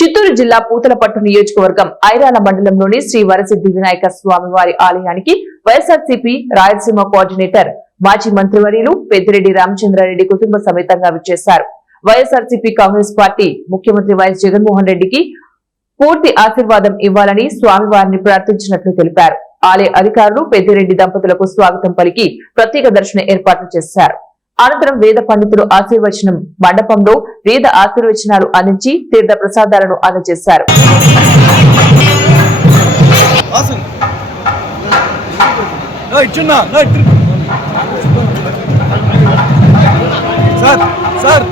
చిత్తూరు జిల్లా పూతలపట్టు నియోజకవర్గం ఐరాల మండలంలోని శ్రీ వరసిద్ధి వినాయక స్వామివారి ఆలయానికి వైఎస్ఆర్సీపీ రాయలసీమ కోఆర్డినేటర్ మాజీ మంత్రివర్యులు పెద్దిరెడ్డి రామచంద్రారెడ్డి కుటుంబ సమేతంగా విచ్చేశారు. వైఎస్ఆర్సీపీ కాంగ్రెస్ పార్టీ ముఖ్యమంత్రి వైఎస్ జగన్మోహన్ రెడ్డికి పూర్తి ఆశీర్వాదం ఇవ్వాలని స్వామివారిని ప్రార్థించినట్లు తెలిపారు. ఆలయ అధికారులు పెద్దిరెడ్డి దంపతులకు స్వాగతం పలికి ప్రత్యేక దర్శన ఏర్పాట్లు చేశారు. అనంతరం వేద పండితులు ఆశీర్వచనం మండపంలో వేద ఆశీర్వచనాలు అందించి తీర్థ ప్రసాదాలను అందజేశారు. సార్